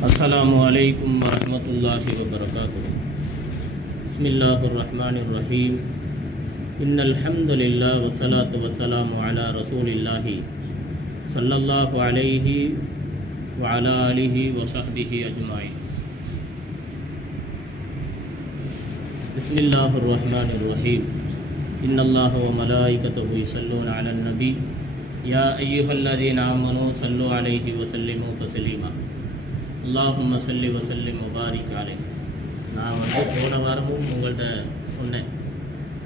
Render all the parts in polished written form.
السلام عليكم ورحمة الله وبركاته. بسم الله الرحمن الرحيم. إن الحمد لله والصلاة والسلام على رسول الله صلى الله عليه وعلى آله وصحبه أجمعين. بسم الله الرحمن الرحيم. إن الله وملائكته يصلون على النبي يا أيها الذين آمنوا صلوا عليه وسلموا تسليما. அல்லாஹும்ம ஸல்லி வஸல்லிம் வபாரிக் அலைஹி. நான் போன வாரமும் உங்கள்கிட்ட சொன்னேன்,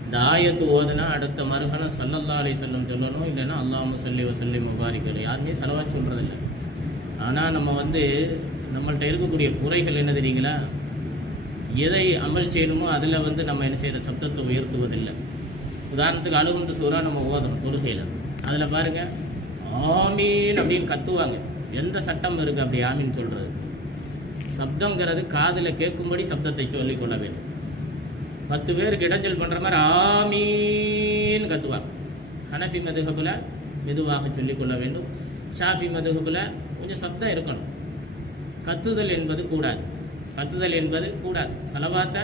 இந்த ஆயத்து ஓதுனா அடுத்த மறுகணம் ஸல்லல்லாஹு அலைஹி வஸல்லம் சொல்லணும், இல்லைன்னா அல்லாஹும்ம ஸல்லி வஸல்லிம் வபாரிக் அலைஹி. யாருமே ஸலவாத் சொல்கிறதில்ல. ஆனால் நம்ம நம்மள்கிட்ட இருக்கக்கூடிய குறைகள் என்ன தெரியுங்களா, எதை அமல் செய்யணுமோ அதில் நம்ம என்ன செய்கிற சப்தத்தை உயர்த்துவதில்லை. உதாரணத்துக்கு அலுவந்து சூறா நம்ம ஓதணும் தொழுகையில், அதில் பாருங்கள் ஆமீன் அப்படின்னு கத்துவாங்க. எந்த சட்டம் இருக்குது அப்படி ஆமீன் சொல்கிறது? சப்தங்கிறது காதில் கேட்கும்படி சப்தத்தை சொல்லிக் கொள்ள வேண்டும். 10 பேருக்கு இடைஞ்சல் பண்ணுற மாதிரி ஆமீன் கத்துவாங்க. ஹனஃபி மதுஹபில் மெதுவாக சொல்லிக்கொள்ள வேண்டும். ஷாஃபி மதுஹபில் கொஞ்சம் சப்தம் இருக்கணும். கத்துதல் என்பது கூடாது. ஸலவாத்தை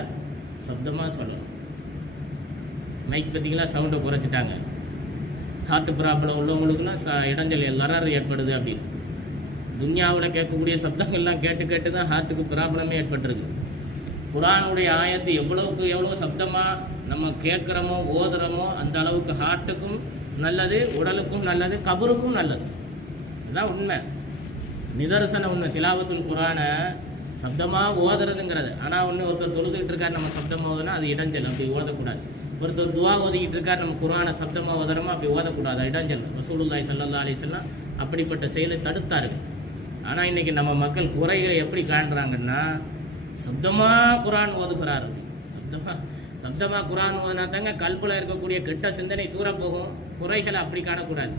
சப்தமாக சொல்லணும். மைக் பார்த்தீங்களா, சவுண்டை குறைச்சிட்டாங்க. ஹார்ட் ப்ராப்ளம் உள்ளவங்களுக்குலாம் இடைஞ்சல் எல்லாரும் ஏற்படுது அப்படின்னு. துன்யாவில் கேட்கக்கூடிய சப்தங்கள்லாம் கேட்டு தான் ஹார்ட்டுக்கு ப்ராப்ளமே ஏற்பட்டிருக்கு. குர்ஆனுடைய ஆயத்து எவ்வளவுக்கு எவ்வளோ சப்தமாக நம்ம கேட்குறோமோ ஓதுறோமோ அந்த அளவுக்கு ஹார்ட்டுக்கும் நல்லது, உடலுக்கும் நல்லது, கபருக்கும் நல்லது. இதுதான் உண்மை, நிதர்சன உண்மை. திலாவத்துல் குர்ஆனை சப்தமாக ஓதுறதுங்கிறது. ஆனால் ஒருத்தர் தொழுதுகிட்டு இருக்கார், நம்ம சப்தமாக ஓதுனா அது இடைஞ்சல், அப்படி ஓதக்கூடாது. ஒருத்தர் துவா ஓதிக்கிட்டு இருக்கார், நம்ம குர்ஆனை சப்தமாக ஓதுறோமோ அப்படி ஓதக்கூடாது, இடைஞ்சல். ரசூலுல்லாஹி ஸல்லல்லாஹு அலைஹி வஸல்லம் அப்படிப்பட்ட செயலை தடுத்தார்கள். ஆனால் இன்றைக்கி நம்ம மக்கள் குறைகளை எப்படி காண்றாங்கன்னா, சப்தமாக குர்ஆன் ஓதுகிறார்கள். சப்தமாக குர்ஆன் ஓதுனா தாங்க கல்புல இருக்கக்கூடிய கெட்ட சிந்தனை தூர போகும். குறைகளை அப்படி காணக்கூடாது.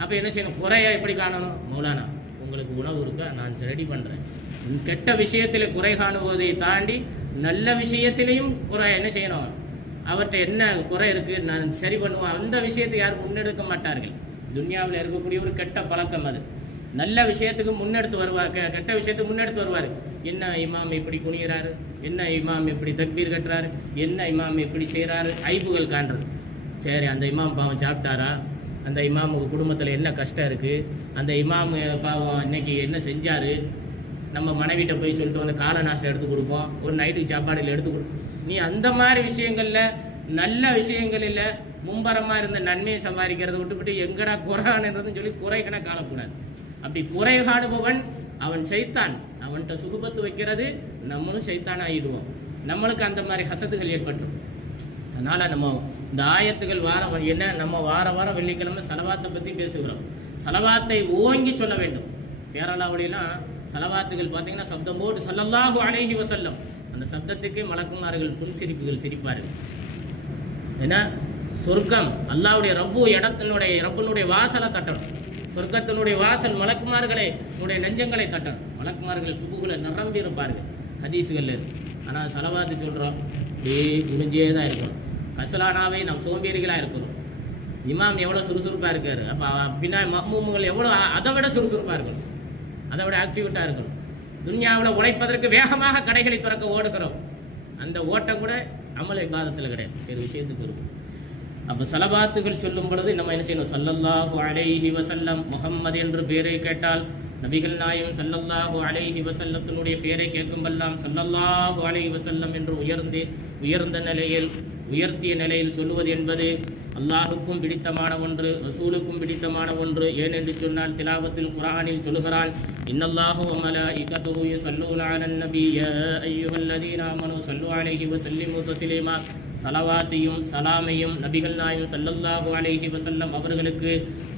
அப்போ என்ன செய்யணும்? குறையை எப்படி காணணும்? மௌலானா உங்களுக்கு உணவு இருக்கா, நான் ரெடி பண்ணுறேன். கெட்ட விஷயத்தில் குறை காணுவதை தாண்டி நல்ல விஷயத்திலையும் குறை என்ன செய்யணும்? அவர்கிட்ட என்ன குறை இருக்குது நான் சரி பண்ணுவேன். அந்த விஷயத்தை யாரும் முன்னெடுக்க மாட்டார்கள். துன்யாவில் இருக்கக்கூடிய ஒரு கெட்ட பழக்கம் அது. நல்ல விஷயத்துக்கு முன்னெடுத்து வருவார், கெட்ட விஷயத்துக்கு முன்னெடுத்து வருவார். என்ன இமாம் இப்படி குனிகிறாரு, என்ன இமாம் இப்படி தக்பீர் கட்டுறாரு, என்ன இமாம் இப்படி செய்கிறாரு, ஐபுகள் காண்றது. சரி, அந்த இமாம் பாவம் சாப்பிட்டாரா, அந்த இமாமுக்கு குடும்பத்தில் என்ன கஷ்டம் இருக்குது, அந்த இமாம் பாவம் இன்னைக்கு என்ன செஞ்சார், நம்ம மனைவிட்ட போய் சொல்லிட்டு வந்து காலை நாஷ்டம் எடுத்து கொடுப்போம், ஒரு நைட்டுக்கு சாப்பாடுல எடுத்து கொடுப்போம். நீ அந்த மாதிரி விஷயங்களில், நல்ல விஷயங்களில் மும்பரமாக இருந்த நன்மையை சம்பாதிக்கிறத விட்டுவிட்டு எங்கடா குறைன்றதுன்னு சொல்லி குறைகனை காணக்கூடாது. அப்படி குறை காணுபவன் அவன் சைத்தான். அவன்கிட்ட சுகுபத்து வைக்கிறது, நம்மளும் சைத்தான் ஆகிடுவோம். நம்மளுக்கு அந்த மாதிரி ஹசதுகள் ஏற்பட்டுரும். அதனால் நம்ம இந்த ஆயத்துகள் நம்ம வாரம் வெள்ளிக்கிழமை ஸலவாத்தை பற்றி பேசுகிறோம். ஸலவாத்தை ஓங்கி சொல்ல வேண்டும். கேரளாவிலாம் ஸலவாத்துகள் பார்த்தீங்கன்னா சப்தம் போட்டு ஸல்லல்லாஹு அலைஹி வஸல்லம், அந்த சப்தத்துக்கு மலக்குமார்கள் புன்சிரிப்புகள் சிரிப்பார்கள். ஏன்னா சொர்க்கம் அல்லாஹ்வுடைய ரப்புனுடைய வாசலை தட்டணும். சொர்க்கத்தினுடைய வாசல் மலக்குமார்களை நெஞ்சங்களை தட்டணும். மலக்குமார்கள் சுபுகளை நிரம்பி இருப்பார்கள், ஹதீஸுகள் இருக்கு. ஆனால் ஸலவாத்து சொல்கிறோம், முடிஞ்சே தான் இருக்கணும். கசலானாவே நம் சோம்பேறிகளாக இருக்கிறோம். இமாம் எவ்வளோ சுறுசுறுப்பாக இருக்காரு, அப்போ பின்னா மம்முகள் எவ்வளோ அதை விட சுறுசுறுப்பாக இருக்கணும், அதை விட ஆக்டிவிட்டாக இருக்கணும். துன்யாவில் உழைப்பதற்கு வேகமாக கடைகளை திறக்க ஓடுகிறோம். அந்த ஓட்டம் கூட அமல் இபாதத்தில் கிடையாது, சரி விஷயத்துக்கு இருக்கும். அப்போ ஸலவாத்துகள் சொல்லும் பொழுது நம்ம என்ன செய்யணும்? ஸல்லல்லாஹு அலைஹி வஸல்லம், முஹம்மது என்று பேரை கேட்டால் நபிகள் நாயகம் ஸல்லல்லாஹு அலைஹி வஸல்லத்தினுடைய பேரை கேட்கும்பெல்லாம் ஸல்லல்லாஹு அலைஹி வஸல்லம் என்று உயர்த்திய நிலையில் சொல்லுவது என்பது அல்லாஹுக்கும் பிடித்தமான ஒன்று, ரசூலுக்கும் பிடித்தமான ஒன்று. ஏனென்று சொன்னால் திலாவத்தில் குர்ஆனில் சொல்லுகிறான், இன்னல்லாஹு வ மலாயிகத்துஹு யுஸல்லூன அலன் நபி யா அய்யுஹல்லதீன ஆமனூ ஸல்லூ அலைஹி வஸல்லிமு தஸ்லீமா. ஸலவாத்தையும் சலாமையும் நபிகள் நாயகம் ஸல்லல்லாஹு அலைஹி வஸல்லம் அவர்களுக்கு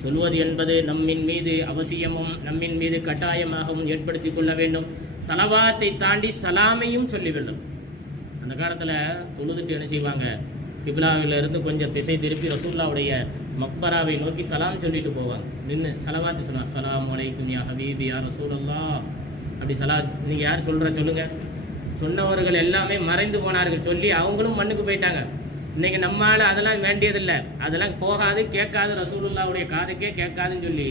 சொல்வது என்பது நம்மின் மீது அவசியமும் நம்மின் மீது கட்டாயமாகவும் ஏற்படுத்தி கொள்ள வேண்டும். ஸலவாத்தை தாண்டி சலாமையும் சொல்லி வேண்டும். அந்த காலத்தில் தொழுதுட்டு என்ன செய்வாங்க? கிப்லாவில் இருந்து கொஞ்சம் திசை திருப்பி ரசூலுல்லாஹ்வுடைய மக்பராவை நோக்கி சலாம் சொல்லிட்டு போவாங்க. நின்று சலவாத்து சொல்லுவாங்க, அஸ்ஸலாமு அலைக்கும் யா ஹபீபி யா ரசூலல்லாஹ். அப்படி நீங்கள் யார் சொல்லுங்கள். சொன்னவர்கள் எல்லாமே மறைந்து போனார்கள், சொல்லி அவங்களும் மண்ணுக்கு போயிட்டாங்க. இன்னைக்கு நம்மால் அதெல்லாம் வேண்டியதில்லை, அதெல்லாம் போகாது, கேட்காது, ரசூலுல்லாஹ்வுடைய காதுக்கே கேட்காதுன்னு சொல்லி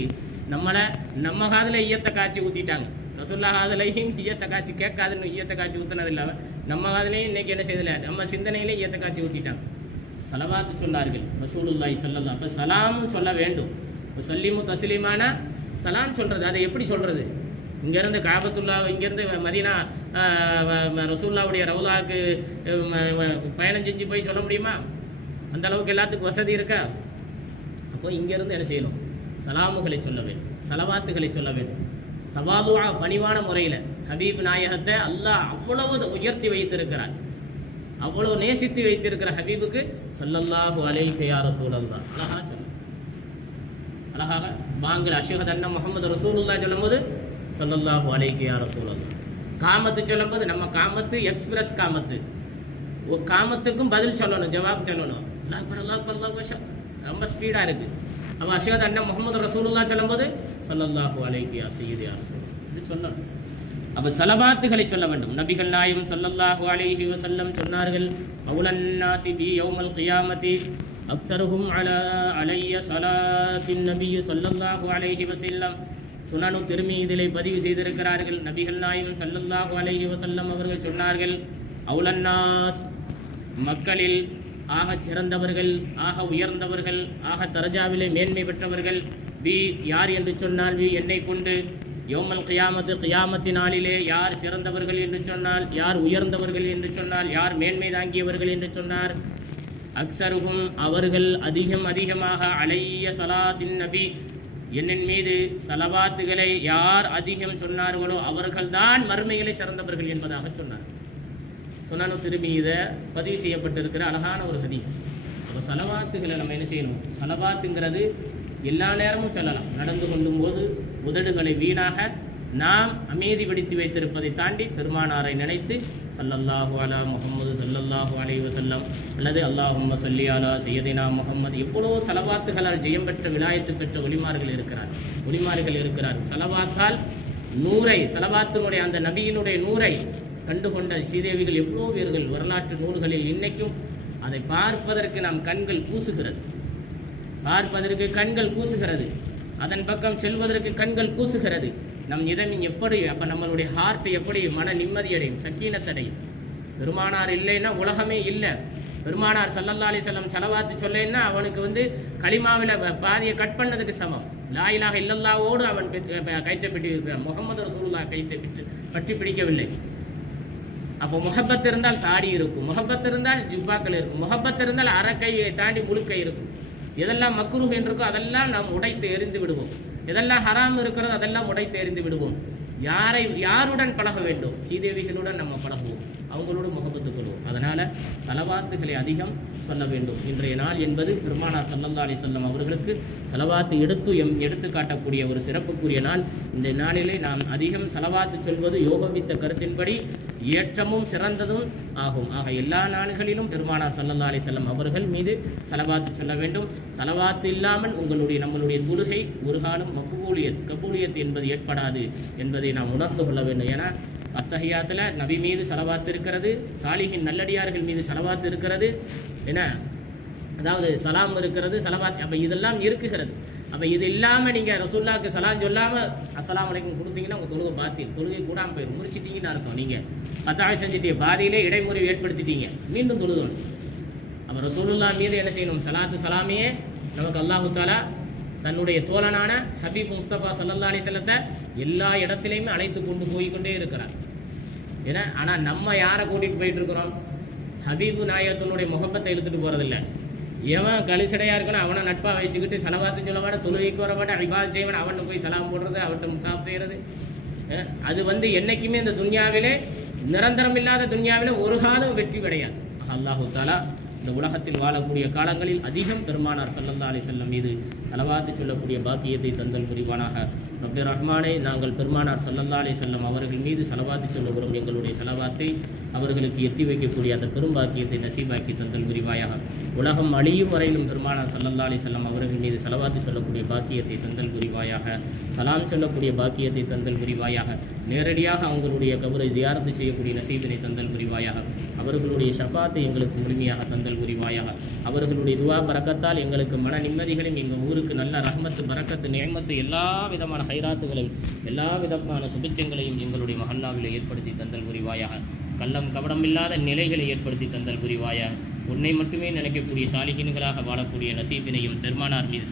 நம்ம காதில் ஈயத்தை காய்ச்சி ஊற்றிட்டாங்க. ரசூல்லா காதலையும் ஈயத்தை காய்ச்சி கேட்காதுன்னு ஈயத்தை காய்ச்சி ஊற்றுனது இல்லாமல் நம்ம காதலையும் இன்னைக்கு என்ன செய்யல, நம்ம சிந்தனையிலே ஈயத்தை காய்ச்சி ஊற்றிட்டாங்க. சலவாத்து சொன்னார்கள் ரசூலுல்லாஹி ஸல்லல்லாஹு. அப்போ சலாமும் சொல்ல வேண்டும். இப்போ சல்லிமு தஸ்லீமான சலாம் சொல்கிறது, அதை எப்படி சொல்கிறது? இங்கேருந்து காபத்துல்லா, இங்கேருந்து மதீனா ரசூல்லாவுடைய ரவுலாவுக்கு பயணம் செஞ்சு போய் சொல்ல முடியுமா? அந்த அளவுக்கு எல்லாத்துக்கும் வசதி இருக்கா? அப்போ இங்கேருந்து என்ன செய்யணும்? சலாமுகளை சொல்ல வேண்டும், சலவாத்துகளை சொல்ல வேண்டும். தவாதுவா பணிவான முறையில் ஹபீப் நாயகத்தை அல்லாஹ் அவ்வளவு உயர்த்தி வைத்திருக்கிறார், அவ்வளவு நேசித்து வைத்திருக்கிற ஹபீபுக்கு ஸல்லல்லாஹு அலைஹி யா ரசூலல்லாஹ் அழகாக சொல்ல, அழகாக பாங்கில் அஷ்ஹது அன்ன முஹம்மது ரசூலுல்லாஹ் சொல்லும்போது ஸல்லல்லாஹு அலைஹி யா ரசூலல்லாஹ். காமத்து சொல்லும்போது நம்ம காமத்து எக்ஸ்பிரஸ் காமத்து, காமத்துக்கும் பதில் சொல்லணும், ஜவாப் சொல்லணும். ரொம்ப ஸ்பீடாக இருக்குது. அப்போ அஷ்ஹது அன்ன முஹம்மது ரசூலுல்லாஹ் சொல்லும்போது ஸல்லல்லாஹு அலைஹி யா சய்யிதி யா ரசூலல்லாஹ் இது சொல்லணும். அப்போ சலவாத்துகளை சொல்ல வேண்டும். நபிகள் நாயகம் ஸல்லல்லாஹு அலைஹி வஸல்லம் சொன்னார்கள், மௌலன் நாஸி பி யௌமல் கியாமத்தி அக்ஸருஹும் அலைய ஸலாத்தின் நபி ஸல்லல்லாஹு அலைஹி வஸல்லம். சுனனு திர்மீதிலே பதிவு செய்திருக்கிறார்கள். நபிகள் நாயகம் ஸல்லல்லாஹு அலைஹி வஸல்லம் அவர்கள் சொன்னார்கள், அவுலன் நாஸ் மக்களில் ஆக சிறந்தவர்கள், ஆக உயர்ந்தவர்கள், ஆக தரஜாவிலே மேன்மை பெற்றவர்கள் பி யார் என்று சொன்னால் பி என்னை கொண்டு, யௌமல் கியாமத்து கியாமத்தின் நாளிலே யார் சிறந்தவர்கள் என்று சொன்னால், யார் உயர்ந்தவர்கள் என்று சொன்னால், யார் மேன்மை தாங்கியவர்கள் என்று சொன்னார், அக்ஸருகும் அவர்கள் அதிகமாக அலைய ஸலாத்தின் நபி என்னின் மீது சலவாத்துகளை யார் அதிகம் சொன்னார்களோ அவர்கள்தான் மறுமையிலே சிறந்தவர்கள் என்பதாக சொன்னார். சுனனு திருமீத பதிவு செய்யப்பட்டிருக்கிற அழகான ஒரு ஹதீஸ். அப்போ சலவாத்துகளை நம்ம என்ன செய்யணும்? சலவாத்துங்கிறது எல்லா நேரமும் சொல்லலாம். நடந்து கொள்ளும் போது உதடுகளை வீணாக நாம் அமைதிப்படுத்தி வைத்திருப்பதை தாண்டி பெருமானாரை நினைத்து ஸல்லல்லாஹு அலா முஹம்மது ஸல்லல்லாஹு அலைஹி வஸல்லம் அல்லது அல்லாஹும்ம ஸல்லி அலா சய்யதினா முஹம்மது, எவ்வளவோ சலவாத்துகளால் ஜெயம் பெற்ற விலாயத்து பெற்ற ஒளிமார்கள் இருக்கிறார்கள். சலவாத்தால் நூரை, சலவாத்தினுடைய அந்த நபியினுடைய நூரை கண்டுகொண்ட ஸ்ரீதேவிகள் எவ்வளோ பேர்கள் வரலாற்று நூல்களில் இன்னைக்கும் அதை பார்ப்பதற்கு நம் கண்கள் கூசுகிறது, அதன் பக்கம் செல்வதற்கு கண்கள் கூசுகிறது. நம் இதன் எப்படி, அப்போ நம்மளுடைய ஹார்ட் எப்படி மன நிம்மதியடையும், சக்கீனத்தடையும். பெருமானார் இல்லைன்னா உலகமே இல்லை. பெருமானார் ஸல்லல்லாஹு அலைஹி வஸல்லம் சலவாத்து சொல்லேன்னா அவனுக்கு கலிமாவில் பாதியை கட் பண்ணதுக்கு சமம். லா இலாஹ இல்லல்லாஹ்வோடு அவன் கைத்தை பெற்று இருக்கிறான். முஹம்மது ரசூலுல்லாஹ் கைத்தை பற்றி பிடிக்கவில்லை. அப்போ முஹப்பத் இருந்தால் தாடி இருக்கும், முஹப்பத் இருந்தால் ஜுப்பாக்கள் இருக்கும், முஹப்பத் இருந்தால் அரைக்கையை தாண்டி முழுக்கை இருக்கும். எதெல்லாம் மக்ரூஹ் என்றிருக்கோ அதெல்லாம் நாம் உடைத்து எறிந்து விடுவோம். எதெல்லாம் ஹராம் இருக்கிறதோ அதெல்லாம் உடைத்து எறிந்து விடுவோம். யாருடன் பழக வேண்டும்? ஸ்ரீதேவிகளுடன் நம்ம பழகுவோம், அவங்களோட முகப்பத்து கொள்வோம். அதனால் சலவாத்துகளை அதிகம் சொல்ல வேண்டும். இன்றைய நாள் என்பது பெருமானார் ஸல்லல்லாஹு அலைஹி வஸல்லம் அவர்களுக்கு சலவாத்து எடுத்து காட்டக்கூடிய ஒரு சிறப்புக்குரிய நாள். இந்த நாளிலே நாம் அதிகம் சலவாத்து சொல்வது யோகவித்த கருத்தின்படி ஏற்றமும் சிறந்ததும் ஆகும். ஆக எல்லா நாள்களிலும் பெருமானார் ஸல்லல்லாஹு அலைஹி வஸல்லம் அவர்கள் மீது சலவாத்து சொல்ல வேண்டும். சலவாத்து இல்லாமல் நம்மளுடைய தொழுகை ஒரு காலம் கபூலியத் என்பது ஏற்படாது என்பதை நாம் உணர்ந்து கொள்ள வேண்டும். ஏன்னா அத்தஹியாத்தில் நபி மீது சலவாத்து இருக்கிறது, சாலிஹின் நல்லடியார்கள் மீது சலவாத்து இருக்கிறது, என்ன அதாவது சலாம் இருக்கிறது, சலவாத். அப்போ இதெல்லாம் இருக்குகிறது. அப்போ இது இல்லாமல் நீங்கள் ரசூலுல்லாஹ்க்கு சலாம் சொல்லாமல் அஸ்ஸலாமு அலைக்கும் கொடுத்தீங்கன்னா உங்கள் தொழுகை கூடாமல் போயிடும், முறிச்சிட்டிங்கன்னு அர்த்தம். நீங்கள் பத்தாவை செஞ்சுட்டீங்க, பாதியிலே இடைமுறை ஏற்படுத்திட்டீங்க, மீண்டும் தொழுதணும். அப்போ ரசூலுல்லாஹ் மீது என்ன செய்யணும்? சலாமையே நமக்கு அல்லாஹு தஆலா தன்னுடைய தோழனான ஹபீப் முஸ்தபா ஸல்லல்லாஹு அலைஹி வஸல்லத்தை எல்லா இடத்துலையுமே அழைத்து போய்கொண்டே இருக்கிறார். ஏன்னா ஆனால் நம்ம யாரை கூட்டிகிட்டு போயிட்டு இருக்கிறோம்? ஹபீபு நாயகத்தினுடைய முகப்பத்தை இழுத்துட்டு போகிறதில்ல. எவன் கலிசடையாக இருக்கணும் அவனை நட்பாக வச்சுக்கிட்டு சலவாத்து சொல்லவாட, தொழுகைக்கு வரவாட, இபாதத் செய்வன், அவனை போய் சலாம் போடுறது, அவன்கிட்ட முத்தாப் செய்கிறது. அது என்றைக்குமே இந்த துன்யாவிலே நிரந்தரம் இல்லாத துன்யாவிலே ஒரு காலம் வெற்றி கிடையாது. அல்லாஹு தஆலா இந்த உலகத்தில் வாழக்கூடிய காலங்களில் அதிகம் பெருமானார் ஸல்லல்லாஹு அலைஹி வஸல்லம் மீது சலவாத்து சொல்லக்கூடிய பாக்கியத்தை தந்தல் புரிவானாக. ரப்பே ரஹ்மானே, நாங்கள் பெருமானார் ஸல்லல்லாஹு அலைஹி வஸல்லம் அவர்கள் மீது சலவாத்து சொல்லுகிறோம். எங்களுடைய சலவாத்தை அவர்களுக்கு எத்தி வைக்கக்கூடிய அந்த பெரும்பாக்கியத்தை நசீபாக்கி தந்தல் புரிவாயாக. உலகம் அழியும் வரையிலும் பெருமானார் ஸல்லல்லாஹு அலைஹி வஸல்லம் அவர்கள் மீது சலவாத்து சொல்லக்கூடிய பாக்கியத்தை தந்தல் புரிவாயாக. சலாம் சொல்லக்கூடிய பாக்கியத்தை தந்தல் புரிவாயாக. நேரடியாக அவங்களுடைய கபரை ஜியாரத்து செய்யக்கூடிய நசீபினை தந்தல் புரிவாயாக. அவர்களுடைய ஷஃபாத்தை எங்களுக்கு முழுமையாக தந்தல் தந்தல் புரிவாயாக. அவர்களுடைய துவா பரக்கத்தால் எங்களுக்கு மன நிம்மதிகளையும், எங்கள் ஊருக்கு நல்ல ரஹ்மத்து பரக்கத்து நியமத்து எல்லா விதமான ஹைராத்துகளையும் எல்லா விதமான சுபிச்சங்களையும் எங்களுடைய மஹல்லாவில் ஏற்படுத்தி தந்தல் புரிவாயாக. கள்ளம் கபடம் இல்லாத நிலைகளை ஏற்படுத்தி தந்தல் புரிவாயாக. உன்னை மட்டுமே நினைக்கக்கூடிய சாலிகின்களாக வாழக்கூடிய நசீபினையும் பெருமானார் மீது